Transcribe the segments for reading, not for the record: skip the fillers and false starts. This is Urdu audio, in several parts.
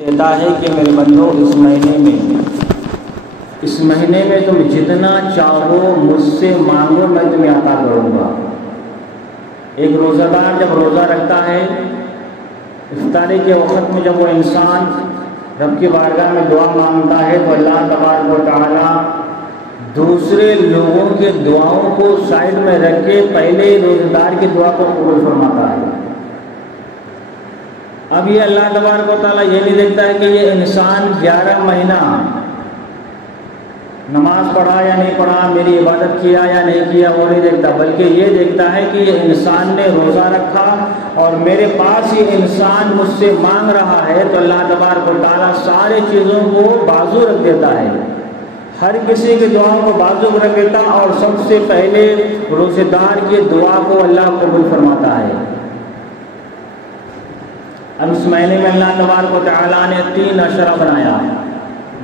کہتا ہے کہ میرے بندو اس مہینے میں تم جتنا چاہو مجھ سے مانگو میں تمہیں عطا کروں گا۔ ایک روزہ دار جب روزہ رکھتا ہے افطاری کے وقت میں جب وہ انسان رب کی بارگاہ میں دعا مانگتا ہے تو اللہ تبارک و تعالیٰ دوسرے لوگوں کے دعاؤں کو سائڈ میں رکھ کے پہلے روزہ دار کی دعا کو قبول فرماتا ہے۔ اب یہ اللہ تبارک و تعالیٰ یہ نہیں دیکھتا ہے کہ یہ انسان 11 مہینہ نماز پڑھا یا نہیں پڑھا، میری عبادت کیا یا نہیں کیا، وہ نہیں دیکھتا، بلکہ یہ دیکھتا ہے کہ یہ انسان نے روزہ رکھا اور میرے پاس یہ انسان مجھ سے مانگ رہا ہے، تو اللہ تبارک و تعالیٰ سارے چیزوں کو بازو رکھ دیتا ہے، ہر کسی کی دعاؤں کو بازو رکھ دیتا اور سب سے پہلے روزہ دار کی دعا کو اللہ قبول فرماتا ہے۔ اب اس مہینے میں اللہ تبارک و تعالیٰ نے 3 اشرا بنایا،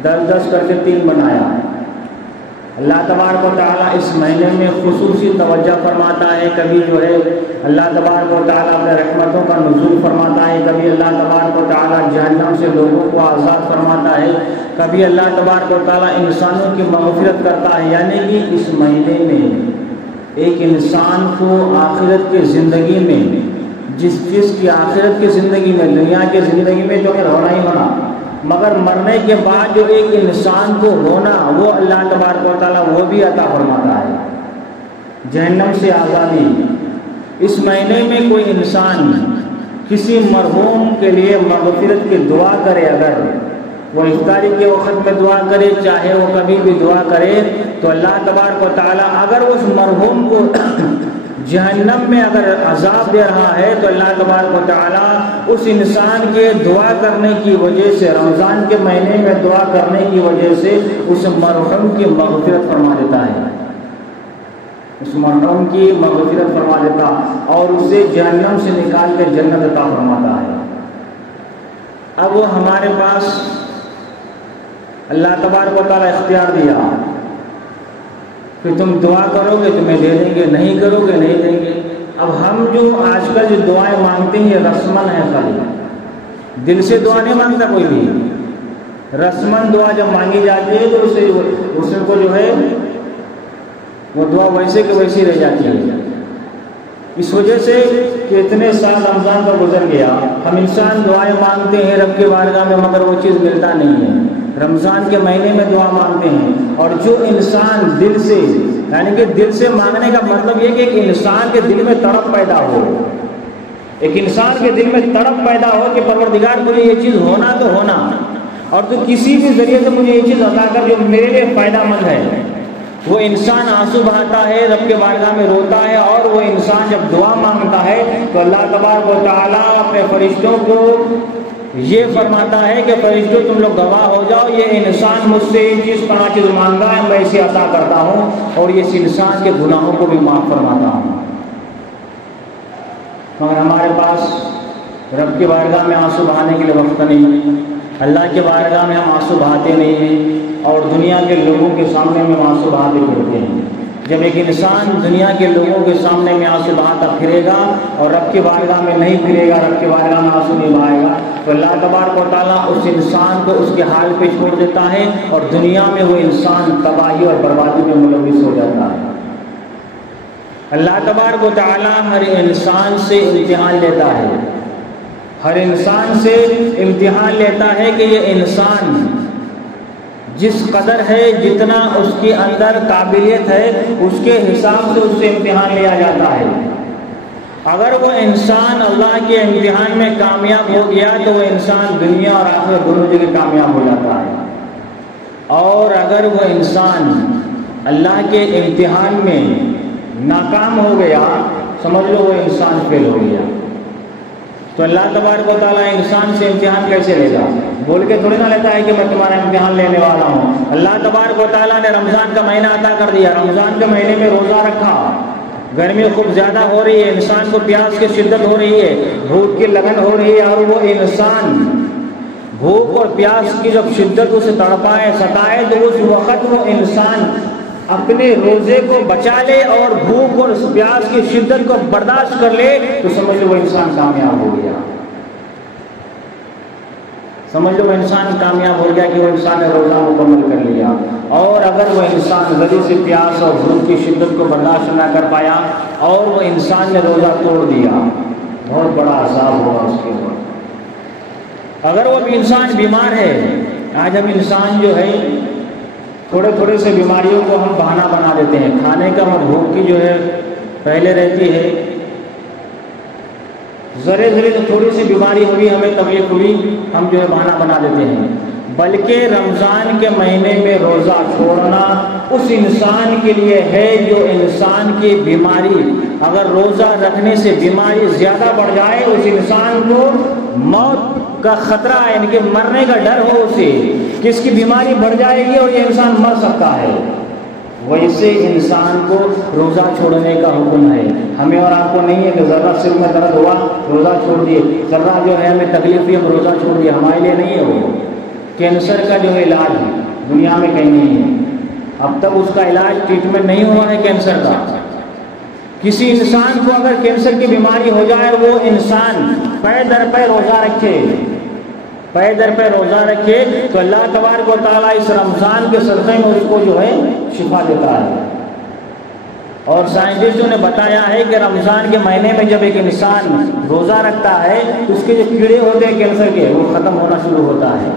10 کر کے 3 بنایا۔ اللہ تبارک و تعالیٰ اس مہینے میں خصوصی توجہ فرماتا ہے، کبھی جو ہے اللہ تبارک و تعالیٰ اپنے رحمتوں کا نزول فرماتا ہے، کبھی اللہ تبارک و تعالیٰ جہنم سے لوگوں کو آزاد فرماتا ہے، کبھی اللہ تبارک و تعالیٰ انسانوں کی مغفرت کرتا ہے۔ یعنی کہ اس مہینے میں ایک انسان کو آخرت کی زندگی میں جس کی آخرت کی زندگی میں، دنیا کی زندگی میں تو ہونا ہی ہونا، مگر مرنے کے بعد جو ایک انسان کو ہونا وہ اللہ تبارک و تعالیٰ وہ بھی عطا فرماتا ہے، جہنم سے آزادی۔ اس مہینے میں کوئی انسان کسی مرحوم کے لیے مغفرت کی دعا کرے، اگر وہ افطاری کے وقت میں دعا کرے، چاہے وہ کبھی بھی دعا کرے، تو اللہ تبارک و تعالیٰ اگر اس مرحوم کو جہنم میں اگر عذاب دے رہا ہے تو اللہ تبارک و تعالیٰ اس انسان کے دعا کرنے کی وجہ سے، رمضان کے مہینے میں دعا کرنے کی وجہ سے اس مرحوم کی مغفرت فرما دیتا ہے، اس مرحوم کی مغفرت فرما دیتا اور اسے جہنم سے نکال کے جنت عطا فرماتا ہے۔ اب وہ ہمارے پاس اللہ تبارک و تعالیٰ اختیار دیا کہ تم دعا کرو گے تمہیں دے دیں گے، نہیں کرو گے نہیں دیں گے۔ اب ہم جو آج کل جو دعائیں مانگتے ہیں یہ رسمن ہے، خالی دل سے دعا نہیں مانگتا کوئی بھی، رسمن دعا جب مانگی جاتی ہے تو اس کو جو ہے وہ دعا ویسے کہ ویسی رہ جاتی ہے۔ اس وجہ سے کہ اتنے سال رمضان کا گزر گیا، ہم انسان دعائیں مانگتے ہیں رب کے بارگاہ میں مگر وہ چیز ملتا نہیں ہے۔ رمضان کے مہینے میں دعا مانگتے ہیں، اور جو انسان دل سے، یعنی کہ دل سے مانگنے کا مطلب یہ کہ ایک انسان کے دل میں تڑپ پیدا ہو، ایک انسان کے دل میں تڑپ پیدا ہو کہ پروردگار مجھے یہ چیز ہونا تو ہونا، اور تو کسی بھی ذریعے سے مجھے یہ چیز عطا کر جو میرے لیے فائدہ مند ہے۔ وہ انسان آنسو بہاتا ہے، رب کے بارگاہ میں روتا ہے، اور وہ انسان جب دعا مانگتا ہے تو اللہ تبارک و تعالیٰ اپنے فرشتوں کو یہ فرماتا ہے کہ فرشتوں تم لوگ گواہ ہو جاؤ، یہ انسان مجھ سے یہ چیز 5 چیز مانگا ہے، میں اسے عطا کرتا ہوں اور اس انسان کے گناہوں کو بھی معاف فرماتا ہوں۔ مگر ہمارے پاس رب کی بارگاہ میں آنسو بہانے کے لیے وقت نہیں ہے، اللہ کے بارگاہ میں ہم آنسو بہاتے نہیں ہیں، اور دنیا کے لوگوں کے سامنے میں آنسو بہاتے پھرتے ہیں۔ جب ایک انسان دنیا کے لوگوں کے سامنے میں آنسو بہاتا پھرے گا اور رب کی بارگاہ میں نہیں پھرے گا، رب کی بارگاہ میں آنسو نہیں بہائے گا، تو اللہ تبارک و تعالیٰ اس انسان کو اس کے حال پہ چھوڑ دیتا ہے، اور دنیا میں وہ انسان تباہی اور بربادی میں ملوث ہو جاتا ہے۔ اللہ تبارک و تعالیٰ ہر انسان سے امتحان لیتا ہے، ہر انسان سے امتحان لیتا ہے کہ یہ انسان جس قدر ہے، جتنا اس کے اندر قابلیت ہے، اس کے حساب سے اس سے امتحان لیا جاتا ہے۔ اگر وہ انسان اللہ کے امتحان میں کامیاب ہو گیا تو وہ انسان دنیا اور آخرت دونوں جگہ کامیاب ہو جاتا ہے، اور اگر وہ انسان اللہ کے امتحان میں ناکام ہو گیا سمجھ لو وہ انسان فیل ہو گیا۔ تو اللہ تبارک و تعالیٰ انسان سے امتحان کیسے لے گا؟ بول کے تھوڑی نہ لیتا ہے کہ میں تمہارا امتحان لینے والا ہوں۔ اللہ تبارک و تعالیٰ نے رمضان کا مہینہ عطا کر دیا، رمضان کے مہینے میں روزہ رکھا، گرمی خوب زیادہ ہو رہی ہے، انسان کو پیاس کی شدت ہو رہی ہے، بھوک کی لگن ہو رہی ہے، اور وہ انسان بھوک اور پیاس کی جب شدت اسے تڑپائے ستائے تو اس وقت وہ انسان اپنے روزے کو بچا لے اور بھوک اور پیاس کی شدت کو برداشت کر لے تو سمجھ لو وہ انسان کامیاب ہو گیا۔ سمجھ لو وہ انسان کامیاب ہو گیا کہ وہ انسان نے روزہ مکمل کر لیا. اور اگر وہ انسان ذری سے پیاس اور بھوک کی شدت کو برداشت نہ کر پایا اور وہ انسان نے روزہ توڑ دیا، بہت بڑا عذاب ہوگا اس کے اوپر. اگر وہ انسان بیمار ہے، آج ہم انسان جو ہے تھوڑے تھوڑے سے بیماریوں کو ہم بہانہ بنا دیتے ہیں. کھانے کا اور بھوک کی جو ہے پہلے رہتی ہے، ذرے تو تھوڑی سی بیماری ہوئی، ہمیں تکلیف ہوئی، ہم جو ہے بہانہ بنا دیتے ہیں. بلکہ رمضان کے مہینے میں روزہ چھوڑنا اس انسان کے لیے ہے جو انسان کی بیماری، اگر روزہ رکھنے سے بیماری زیادہ بڑھ جائے، اس انسان کو موت کا خطرہ ہے، یعنی کہ مرنے کا ڈر ہو اسے کہ اس کی بیماری بڑھ جائے گی اور یہ انسان مر سکتا ہے، ویسے انسان کو روزہ چھوڑنے کا حکم ہے. ہمیں اور آپ کو نہیں ہے کہ ذرا سر میں درد ہوا روزہ چھوڑ دیے، ذرا جو ہے ہمیں تکلیف ہوئی ہم روزہ چھوڑ دیے، ہمارے لیے نہیں ہے. وہ کینسر کا جو ہے علاج دنیا میں کہیں نہیں ہے، اب تک اس کا علاج ٹریٹمنٹ نہیں ہوا ہے کینسر کا. کسی انسان کو اگر کینسر کی بیماری ہو جائے، وہ انسان پے در پے روزہ رکھے، پے در پہ روزہ رکھے تو اللہ تبارک و تعالیٰ اس رمضان کے صدقے میں اس کو جو ہے شفا دیتا ہے. اور سائنٹسٹوں نے بتایا ہے کہ رمضان کے مہینے میں جب ایک انسان روزہ رکھتا ہے تو اس کے جو کیڑے ہوتے ہیں کینسر کے وہ ختم ہونا شروع ہوتا ہے.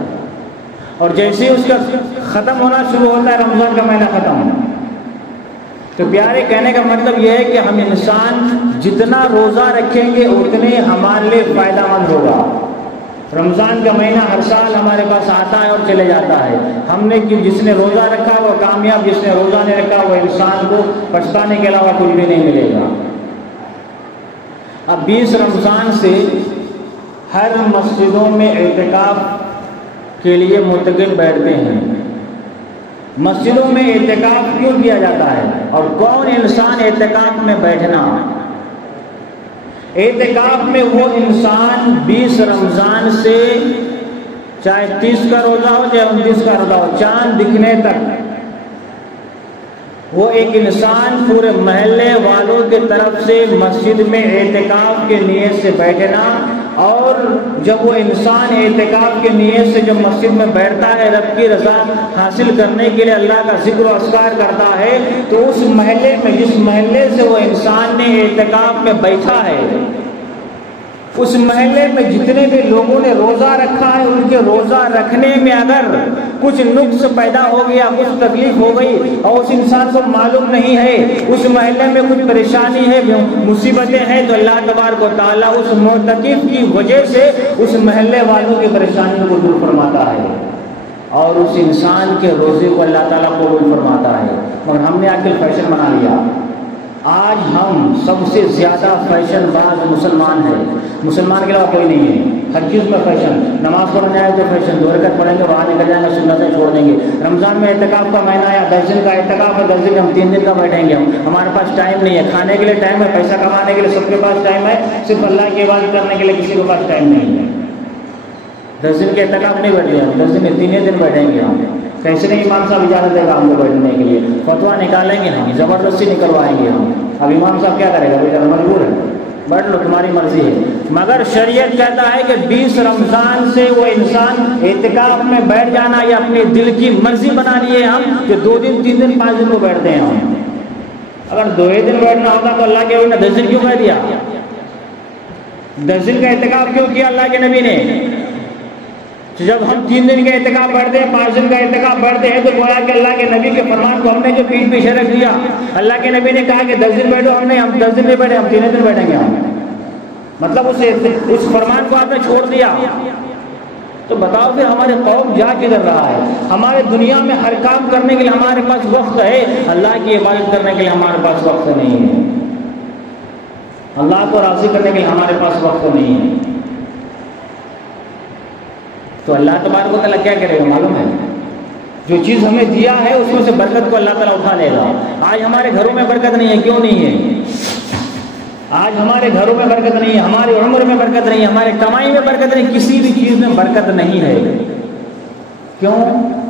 اور جیسے ہی اس کا ختم ہونا شروع ہوتا ہے، رمضان کا مہینہ ختم. تو پیارے کہنے کا مطلب یہ ہے کہ ہم انسان جتنا روزہ رکھیں گے اتنے ہمارے لیے فائدہ مند ہوگا. رمضان کا مہینہ ہر سال ہمارے پاس آتا ہے اور چلے جاتا ہے. ہم نے جس نے روزہ رکھا وہ کامیاب، جس نے روزہ نہیں رکھا وہ انسان کو پچھتانے کے علاوہ کچھ بھی نہیں ملے گا. اب 20 رمضان سے ہر مسجدوں میں اعتکاف کے لیے معتکف بیٹھتے ہیں. مسجدوں میں اعتکاف کیوں کیا جاتا ہے اور کون انسان اعتکاف میں بیٹھنا؟ اعتکاف میں وہ انسان 20 رمضان سے چاہے 30 کا روزہ ہو چاہے 29 کا روزہ ہو، چاند دکھنے تک وہ ایک انسان پورے محلے والوں کی طرف سے مسجد میں اعتکاف کے نیت سے بیٹھنا. اور جب وہ انسان اعتکاف کے نیت سے جب مسجد میں بیٹھتا ہے، رب کی رضا حاصل کرنے کے لیے اللہ کا ذکر و اذکار کرتا ہے، تو اس محلے میں جس محلے سے وہ انسان نے اعتکاف میں بیٹھا ہے، اس محلے میں جتنے بھی لوگوں نے روزہ رکھا ہے ان کے روزہ رکھنے میں اگر کچھ نقص پیدا ہو گیا، کچھ تکلیف ہو گئی اور اس انسان کو معلوم نہیں ہے، اس محلے میں کچھ پریشانی ہے، مصیبتیں ہیں، تو اللہ تبارک و تعالیٰ اس معتکف کی وجہ سے اس محلے والوں کی پریشانیوں کو دور فرماتا ہے اور اس انسان کے روزے کو اللہ تعالیٰ قبول فرماتا ہے. مگر ہم نے آج کل فیشن بنا لیا. آج ہم سب سے زیادہ فیشن باز مسلمان ہیں. مسلمان کے علاوہ کوئی نہیں ہے، ہر چیز میں فیشن. نماز پڑھنے آئے تو فیشن، 2 رکعت پڑھیں گے وہاں نکل جائیں گے، سنتیں چھوڑ دیں گے. رمضان میں اعتکاف کا مہینہ آیا، 10 دن کا اعتکاف ہے، 10 دن ہم 3 دن کا بیٹھیں گے. ہمارے پاس ٹائم نہیں ہے، کھانے کے لیے ٹائم ہے، پیسہ کمانے کے لیے سب کے پاس ٹائم ہے، صرف اللہ کی عبادت کرنے کے لیے کسی کے پاس ٹائم نہیں ہے. 10 دن کے اعتکاف نہیں بیٹھے ہم، 10 دن 3 دن بیٹھیں گے. ہم کیسے نہیں امام صاحب اجازت دے گا ہم کو بیٹھنے کے لیے؟ فتوا نکالیں گے ہم، زبردستی نکلوائیں گے ہم. اب امام صاحب کیا کرے گا؟ بیچارہ مجبور ہے، بیٹھ لو تمہاری مرضی ہے. مگر شریعت کہتا ہے کہ 20 رمضان سے وہ انسان اعتکاف میں بیٹھ جانا یا اپنے دل کی مرضی بنا لیے ہم کہ 2 دن 3 دن 5 دن کو بیٹھتے ہیں ہم. اگر 2 دن بیٹھنا ہوگا تو اللہ کے نبی نے 10 دن کیوں کہہ دیا؟ 10 دن کا اعتکاف کیوں کیا اللہ کے نبی نے؟ جب ہم 3 دن کا اعتکاف بیٹھتے ہیں، 5 دن کا اعتکاف بیٹھتے ہیں، تو گویا کہ اللہ کے نبی کے فرمان کو ہم نے جو پیٹھ پیچھے رکھ دیا. اللہ کے نبی نے کہا کہ 10 دن بیٹھو، ہم 10 دن نہیں بیٹھے، ہم 3 دن بیٹھیں گے. ہم مطلب اس فرمان کو آپ نے چھوڑ دیا. تو بتاؤ پھر ہمارے قوم جا کدھر رہا ہے؟ ہمارے دنیا میں ہر کام کرنے کے لیے ہمارے پاس وقت ہے، اللہ کی عبادت کرنے کے لیے ہمارے پاس وقت نہیں ہے، اللہ کو راضی کرنے کے لیے ہمارے پاس وقت نہیں ہے. تو اللہ تبارک و تعالیٰ کیا کرے گا معلوم ہے؟ جو چیز ہمیں دیا ہے اس میں سے برکت کو اللہ تعالیٰ اٹھا لے گا. آج ہمارے گھروں میں برکت نہیں ہے، کیوں نہیں ہے؟ آج ہمارے گھروں میں برکت نہیں ہے، ہماری عمر میں برکت نہیں ہے، ہمارے کمائی میں برکت نہیں، کسی بھی چیز میں برکت نہیں ہے. کیوں؟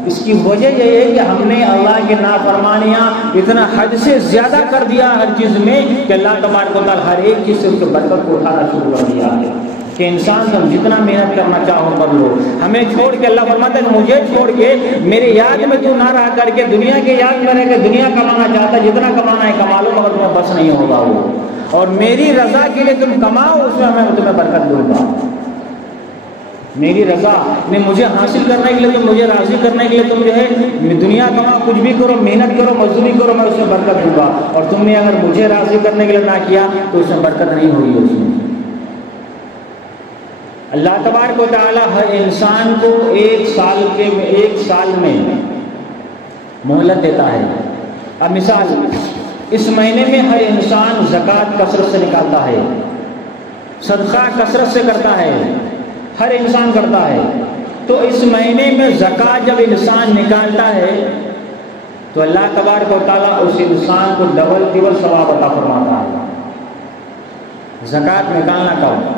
اس کی وجہ یہ ہے کہ ہم نے اللہ کی نافرمانیاں اتنا حد سے زیادہ کر دیا ہر چیز میں کہ اللہ تبارک و تعالیٰ ہر ایک چیز سے اس کی برکت کو اٹھانا شروع کر دیا ہے. کہ انسان تم جتنا محنت کرنا چاہو کر لو، ہمیں چھوڑ کے اللہ فرماتا ہے کہ مجھے چھوڑ کے میرے یاد میں تو نہ رہ کر کے دنیا کے یاد میں رہ کے دنیا کمانا چاہتا ہے، جتنا کمانا ہے کما لو مگر تمہیں بس نہیں ہوگا وہ، اور میری رضا کے لیے تم کماؤ، اس میں میں تمہیں برکت دوں گا۔ میری رضا نے مجھے حاصل کرنے کے لیے، تم مجھے راضی کرنے کے لیے تم جو ہے دنیا کماؤ، کچھ بھی کرو، محنت کرو، مزدوری کرو، میں اس میں برکت دوں گا، اور تم نے اگر مجھے راضی کرنے کے لیے نہ کیا تو اس میں برکت نہیں ہوگی۔ اس میں اللہ تبارک و تعالی ہر انسان کو ایک سال میں مہلت دیتا ہے۔ اب مثال، اس مہینے میں ہر انسان زکوٰۃ کثرت سے نکالتا ہے، صدقہ کثرت سے کرتا ہے، ہر انسان کرتا ہے، تو اس مہینے میں زکوٰۃ جب انسان نکالتا ہے تو اللہ تبارک و تعالیٰ اس انسان کو ڈبل ثواب عطا فرماتا ہے۔ زکوٰۃ نکالنا کب؟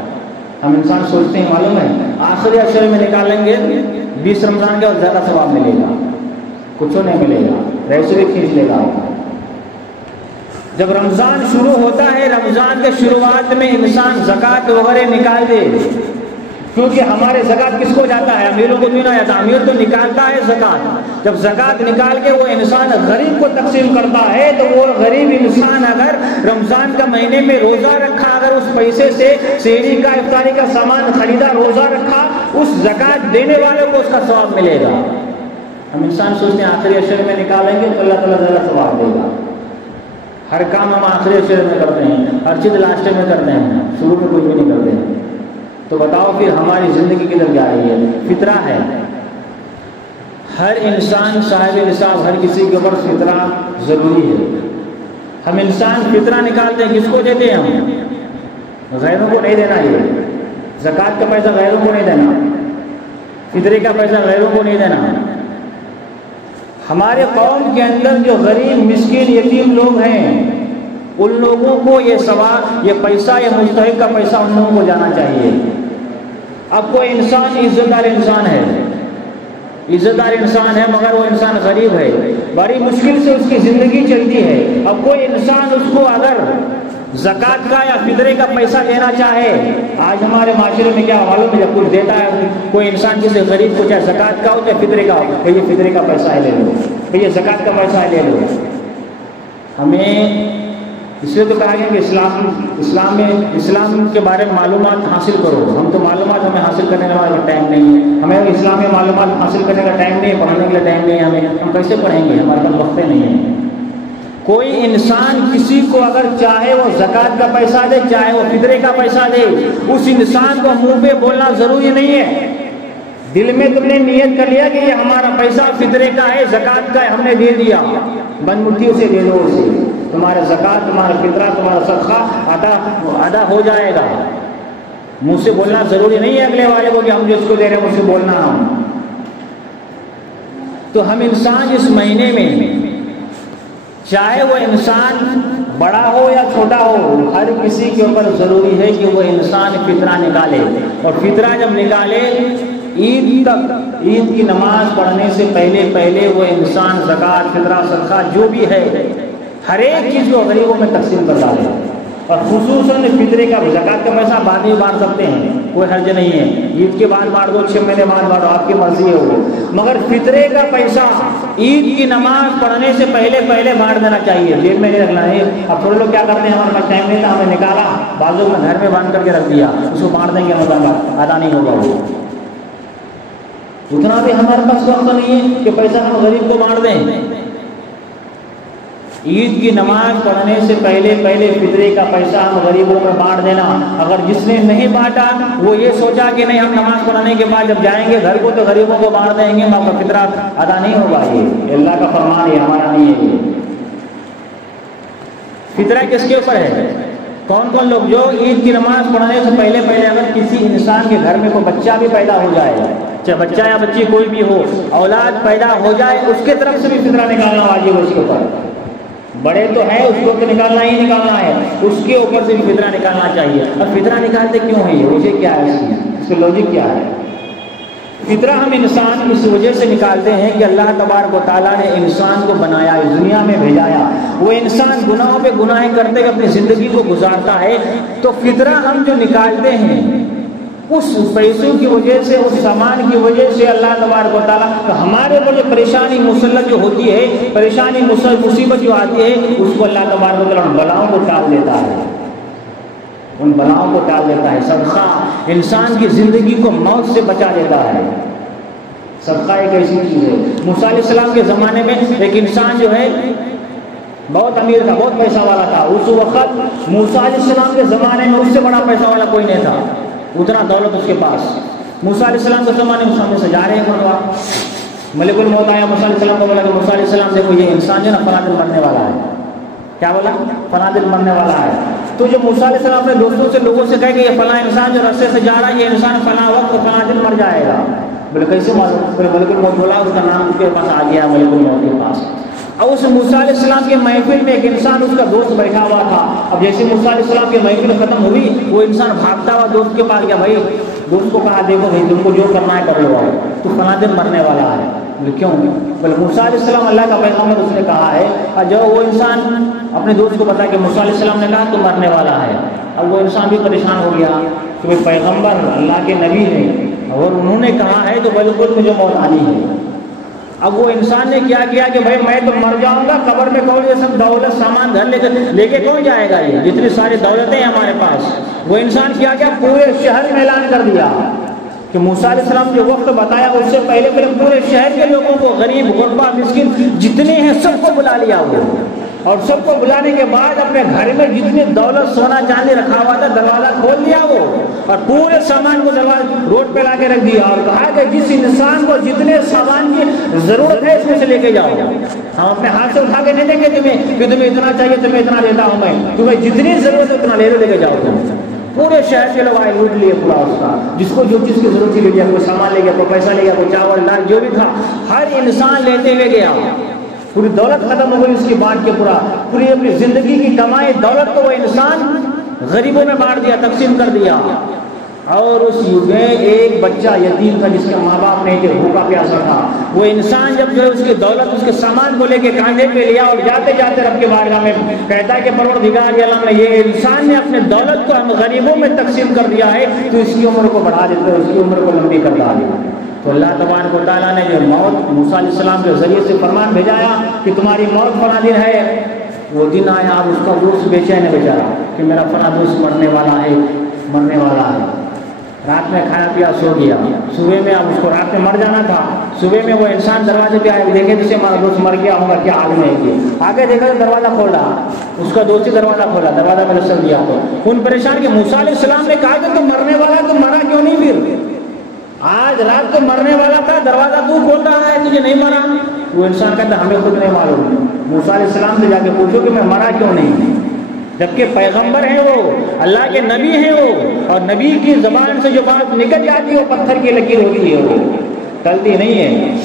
ہم انسان سوچتے ہیں معلوم ہے آخری عشرے میں نکالیں گے 20 رمضان کے اور زیادہ ثواب ملے گا، کچھ نہیں ملے گا، ریسے بھی کھینچ لے گا۔ جب رمضان شروع ہوتا ہے، رمضان کے شروعات میں انسان زکوٰۃ وغیرہ نکال دے، کیونکہ ہمارے زکوٰۃ کس کو جاتا ہے؟ امیروں کو نہیں جاتا، امیر تو نکالتا ہے زکوٰۃ۔ جب زکوٰۃ نکال کے وہ انسان غریب کو تقسیم کرتا ہے تو وہ غریب انسان اگر رمضان کا مہینے میں روزہ رکھا، اگر اس پیسے سے سحری کا افطاری کا سامان خریدا، روزہ رکھا، اس زکوٰۃ دینے والے کو اس کا ثواب ملے گا۔ ہم انسان سوچتے ہیں آخری عشرے میں نکالیں گے تو اللہ تعالیٰ زیادہ ثواب دے گا۔ ہر کام ہم آخری عشرے میں کرتے ہیں، ہر چیز لاسٹ میں کرتے ہیں، شروع میں کچھ بھی نہیں کرتے ہیں۔ تو بتاؤ پھر ہماری زندگی کدھر جا رہی ہے؟ فطرہ ہے، ہر انسان صاحب نصاب، ہر کسی کے اوپر فطرہ ضروری ہے۔ ہم انسان فطرہ نکالتے ہیں، کس کو دیتے ہیں؟ ہم غیروں کو نہیں دینا، یہ زکوٰۃ کا پیسہ غیروں کو نہیں دینا، فطرے کا پیسہ غیروں کو نہیں دینا۔ ہمارے قوم کے اندر جو غریب مسکین یتیم لوگ ہیں ان لوگوں کو یہ ثواب، یہ پیسہ، یہ مستحق کا پیسہ ان لوگوں کو جانا چاہیے۔ اب کوئی انسان عزت دار انسان ہے، عزت دار انسان ہے مگر وہ انسان غریب ہے، بڑی مشکل سے اس کی زندگی چلتی ہے۔ اب کوئی انسان اس کو اگر زکوٰۃ کا یا فطرے کا پیسہ دینا چاہے، آج ہمارے معاشرے میں کیا معلوم ہے، جب کچھ دیتا ہے کوئی انسان کسی غریب کو، چاہے زکوٰۃ کا ہو چاہے فطرے کا ہو، یہ فطرے کا پیسہ ہے لے لو، یہ زکوٰۃ کا پیسہ ہے لے لو۔ ہمیں اس لیے تو کہا گیا کہ اسلام کے بارے میں معلومات حاصل کرو۔ ہم تو معلومات ہمیں حاصل کرنے کا ہمارے ٹائم نہیں ہے، ہمیں اسلامی معلومات حاصل کرنے کا ٹائم نہیں ہے، پڑھنے کے لیے ٹائم نہیں ہے ہمیں، ہم کیسے پڑھیں گے؟ ہمارے پاس وقت نہیں ہے۔ کوئی انسان کسی کو اگر چاہے وہ زکوٰۃ کا پیسہ دے، چاہے وہ فطرے کا پیسہ دے، اس انسان کو منہ پہ بولنا ضروری نہیں ہے۔ دل میں تم نے نیت کر لیا کہ یہ ہمارا پیسہ فطرے کا ہے، زکوٰۃ کا ہے، ہم نے دے دیا، بند مٹھیوں سے دے دو اسے، تمہارا زکوٰۃ، تمہارا فطرہ، تمہارا صدقہ ادا ہو جائے گا۔ منہ سے بولنا ضروری نہیں ہے اگلے والے کو کہ ہم جو اس کو دے رہے ہیں مجھ سے بولنا ہم۔ تو ہم انسان اس مہینے میں، چاہے وہ انسان بڑا ہو یا چھوٹا ہو، ہر کسی کے اوپر ضروری ہے کہ وہ انسان فطرہ نکالے، اور فطرہ جب نکالے عید تک، عید کی نماز پڑھنے سے پہلے وہ انسان زکوٰۃ، فطرہ، صدقہ جو بھی ہے ہر ایک چیز کو غریبوں میں تقسیم کر ڈالے، اور خصوصاً فطرے کا، زکوٰۃ کا پیسہ بعد میں بانٹ سکتے ہیں، کوئی حرج نہیں ہے، عید کے بعد بانٹ دو، 6 مہینے بعد بانٹو، آپ کی مرضی ہے وہ، مگر فطرے کا پیسہ عید کی نماز پڑھنے سے پہلے بانٹ دینا چاہیے، جیب میں نہیں رکھنا ہے۔ اب تھوڑے لوگ کیا کرتے ہیں، ہمارے پاس ٹائم نہیں تھا، ہم نے نکالا، بازو میں گھر میں باندھ کر کے رکھ دیا، اس کو بانٹ دیں گے، ادا نہیں ہوگا وہ، اتنا بھی ہمارے پاس وقت نہیں ہے کہ پیسہ ہم غریب کو بانٹ دیں۔ عید کی نماز پڑھنے سے پہلے فطرے کا پیسہ ہم غریبوں میں بانٹ دینا۔ اگر جس نے نہیں بانٹا وہ یہ سوچا کہ نہیں ہم نماز پڑھنے کے بعد جب جائیں گے گھر کو تو غریبوں کو بانٹ دیں گے، آپ کا فطرہ ادا نہیں ہوگا، یہ اللہ کا فرمان ہے، ہمارا نہیں ہے۔ یہ فطرہ کس کے اوپر ہے؟ کون لوگ جو عید کی نماز پڑھنے سے پہلے اگر کسی انسان کے گھر میں کوئی بچہ بھی پیدا ہو جائے، چاہے بچہ یا بچی کوئی بھی ہو، اولاد پیدا ہو جائے، اس کے طرف سے بھی فطرہ نکالنا واجب ہے اس کے اوپر۔ بڑے تو ہیں، اس کو تو نکالنا ہی نکالنا ہے، اس کے اوپر سے بھی فطرہ نکالنا چاہیے۔ اور فطرہ نکالتے کیوں ہیں؟ یہ وجہ کیا ہے، اس کی لاجک کیا ہے؟ فطرہ ہم انسان اس وجہ سے نکالتے ہیں کہ اللہ تبارک و تعالیٰ نے انسان کو بنایا، اس دنیا میں بھیجایا، وہ انسان گناہوں پہ گناہ کرتے ہوئے اپنی زندگی کو گزارتا ہے، تو فطرہ ہم جو نکالتے ہیں اس پیسوں کی وجہ سے، اس سامان کی وجہ سے اللہ تبارک و تعالیٰ ہمارے اوپر جو پریشانی مسلط جو ہوتی ہے، پریشانی مصیبت جو آتی ہے، اس کو اللہ تبارک و تعالیٰ ان بلاؤں کو ٹال دیتا ہے، ان بلاؤں کو ٹال دیتا ہے۔ صدقہ انسان کی زندگی کو موت سے بچا دیتا ہے۔ صدقہ ایک ایسی چیز ہے۔ موسیٰ علیہ السلام کے زمانے میں ایک انسان جو ہے بہت امیر تھا، بہت پیسہ والا تھا۔ اس وقت موسیٰ علیہ السلام کے زمانے میں اس سے بڑا پیسہ والا کوئی نہیں تھا، اتنا دولت اس کے پاس۔ موسیٰ علیہ السلام کے زمانے میں سامنے سے جا رہے ہیں، ملک الموت آیا، موسیٰ علیہ السلام کو بولا کہ موسیٰ علیہ السلام دیکھو یہ انسان جو نا فلاں دن مرنے والا ہے۔ کیا بولا؟ فلاں دن مرنے والا ہے۔ تو جو موسیٰ علیہ السلام اپنے دوستوں سے، لوگوں سے کہے کہ یہ فلاں انسان جو رستے سے جا رہا ہے، یہ انسان فلاں وقت فلاں دن مر جائے گا۔ بولے کیسے معلوم؟ بولے ملک الموت بولا، اس کا نام اس کے پاس آ گیا، ملک الموت کے پاس۔ اب اس موسیٰ علیہ السلام کے محفل میں ایک انسان، اس کا دوست بیٹھا ہوا تھا۔ اب جیسے موسیٰ علیہ السلام کی محفل ختم ہوئی، وہ انسان بھاگتا ہوا دوست کے پاس گیا۔ بھائی دوست کو کہا دیکھو بھائی تم کو جو کرنا ہے کر لو، تو فلاں دن مرنے والا ہے۔ بولے کیوں؟ بولے موسیٰ علیہ السلام اللہ کا پیغمبر، اس نے کہا ہے۔ اور جب وہ انسان اپنے دوست کو بتا کہ موسیٰ علیہ السلام نے کہا تو مرنے والا ہے، اب وہ انسان بھی پریشان ہو گیا کہ وہ پیغمبر اللہ کے نبی ہیں اور انہوں نے کہا ہے تو بالکل مجھے موت آنی ہے۔ اب وہ انسان نے کیا کیا کہ بھائی میں تو مر جاؤں گا، قبر میں کون یہ سب دولت سامان گھر لے کے کون جائے گا، یہ جتنی ساری دولتیں ہیں ہمارے پاس۔ وہ انسان کیا کیا پورے شہر میں اعلان کر دیا کہ موسیٰ علیہ السلام جو وقت بتایا اس سے پہلے پورے شہر کے لوگوں کو، غریب غربا مسکین جتنے ہیں سب کو بلا لیا وہ، اور سب کو بلانے کے بعد اپنے گھر میں جتنی دولت سونا چاندی رکھا ہوا تھا دروازہ کھول دیا وہ، اور پورے سامان کو روڈ پہ لا کے رکھ دیا، اور کہا کہ جس انسان کو جتنے سامان کی ضرورت ہے اس میں سے لے کے جاؤ۔ ہم اپنے ہاتھ سے اٹھا کے نہیں دیں گے تمہیں کہ تمہیں اتنا چاہیے، تمہیں اتنا دیتا ہوں میں، تمہیں جتنی ضرورت ہے اتنا لے کے جاؤ تم۔ پورے شہر کے لوگ آئے، لوٹ لیے پورا اس کا، جس کو جو چیز کی ضرورت تھی لے لیا، کوئی سامان لے گیا، کوئی پیسہ لے گیا، کوئی چاول دال جو بھی تھا ہر انسان لیتے ہوئے گیا۔ پوری دولت ختم ہو گئی اس کی بانٹ کے، پوری اپنی زندگی کی کمائی دولت کو وہ انسان غریبوں میں بانٹ دیا، تقسیم کر دیا۔ اور اس میں ایک بچہ یتیم تھا جس کے ماں باپ نہیں تھے، بھوکا پیاسا تھا۔ وہ انسان جب جو ہے اس کی دولت، اس کے سامان کو لے کے کاندھے پہ لیا اور جاتے جاتے رب کے بارگاہ میں کہتا ہے کہ پروردگار عالم نے، یہ انسان نے اپنے دولت کو ہم غریبوں میں تقسیم کر دیا ہے، تو اس کی عمر کو بڑھا دیتے، اس کی عمر کو لمبی کر دیا۔ تو اللہ تبارک و تعالیٰ نے جو موت موسیٰ علیہ السلام کے ذریعے سے فرمان بھیجایا کہ تمہاری موت فلاں دن ہے، وہ دن آیا۔ اب اس کا دوست بے چین ہے بیچارہ کہ میرا فلاں دوست مرنے والا ہے۔ رات میں کھایا پیا سو گیا، صبح میں اب اس کو رات میں مر جانا تھا، صبح میں وہ انسان دروازے پہ آئے، دیکھے جسے ہمارا دوست مر گیا ہوگا کیا حال میں ہے، آگے دیکھا تو دروازہ کھولا، اس کا دوست ہی دروازہ کھولا، دروازہ میں رسل دیا تو ان پریشان کہ موسیٰ علیہ السلام نے کہا کہ تم مرنے والا، تم مرا کیوں نہیں؟ پھر آج رات کو مرنے والا تھا، دروازہ تو کھول رہا ہے، تجھے نہیں مرا؟ وہ انسان کہتا ہمیں خود نہیں معلوم، موسیٰ علیہ السلام سے جا کے پوچھو کہ میں مرا کیوں نہیں، جبکہ پیغمبر ہیں وہ، اللہ کے نبی ہیں وہ، اور نبی کی زبان سے جو بات نکل جاتی ہے وہ پتھر کی لکیر ہوتی ہے، وہ ٹلتی نہیں ہے۔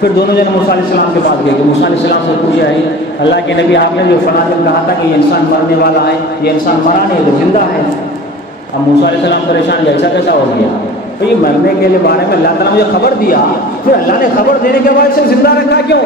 پھر دونوں جن موسیٰ علیہ السلام کے پاس گئے کہ موسیٰ علیہ السلام سے پوچھا ہے اللہ کے نبی آپ نے جو فلاں دن کہا تھا کہ یہ انسان مرنے والا ہے، یہ انسان مرا نہیں تو زندہ ہے۔ اب موسیٰ علیہ السلام پریشان، ایسا کیسا ہو گیا؟ تو یہ مرنے کے بارے میں اللہ تعالیٰ نے مجھے خبر دیا، پھر اللہ نے خبر دینے کے بعد اسے زندہ رکھا کیوں؟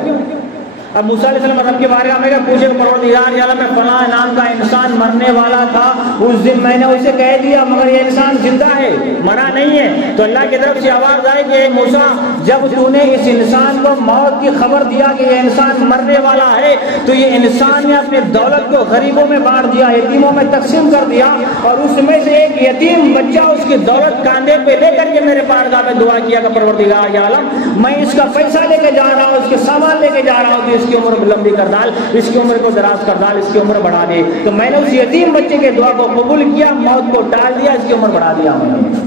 اب موسیٰ علیہ السلام رب کے بارگاہ میں پوچھے پروردگار عالم میں فلاں نام کا انسان مرنے والا تھا، اس دن میں نے اسے کہہ دیا مگر یہ انسان زندہ ہے، مرا نہیں ہے۔ تو اللہ کی طرف سے آواز آئی کہ موسیٰ جب تو نے اس انسان کو موت کی خبر دیا کہ یہ انسان مرنے والا ہے، تو یہ انسان نے اپنے دولت کو غریبوں میں بانٹ دیا، یتیموں میں تقسیم کر دیا، اور اس میں سے ایک یتیم بچہ اس کی دولت کاندھے پہ لے کر کے میرے بارگاہ میں دعا کیا کہ پروردگار عالم میں اس کا پیسہ لے کے جا رہا ہوں، اس کے سامان لے کے جا رہا ہوں، اس کی عمر کو لمبی کر ڈال، اس کی عمر کو دراز کر ڈال، اس کی عمر بڑھا دے۔ تو میں نے اس یتیم بچے کے دعا کو قبول کیا، موت کو ٹال دیا، اس کی عمر بڑھا دیا میں نے۔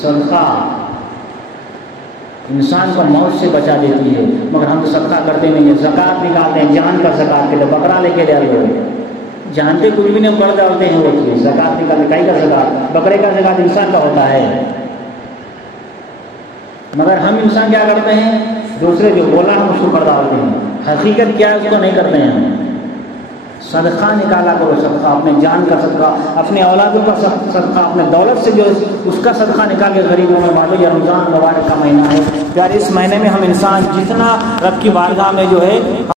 صدقہ انسان کو موت سے بچا دیتی ہے، مگر ہم صدقہ کرتے نہیں ہیں، زکات نکالتے ہیں، جان کا زکات کے لیے بکرا لے کے ڈال دو، جانتے کچھ بھی نہیں پڑ ڈالتے ہیں وہ چیز، زکات نکالتے، گائے کا زکات، بکرے کا زکات انسان کا ہوتا ہے، مگر ہم انسان کیا کرتے ہیں؟ دوسرے جو بولا ہم اس کو کر ڈالتے ہیں، حقیقت کیا ہے اس کو نہیں کرتے ہیں۔ صدقہ نکالا کرو، صدقہ اپنے جان کا صدقہ، اپنے اولادوں کا صدقہ، اپنے دولت سے جو اس کا صدقہ نکال کے غریبوں میں بانٹو۔ یہ رمضان مبارک کا مہینہ ہے، یار اس مہینے میں ہم انسان جتنا رب کی بارگاہ میں جو ہے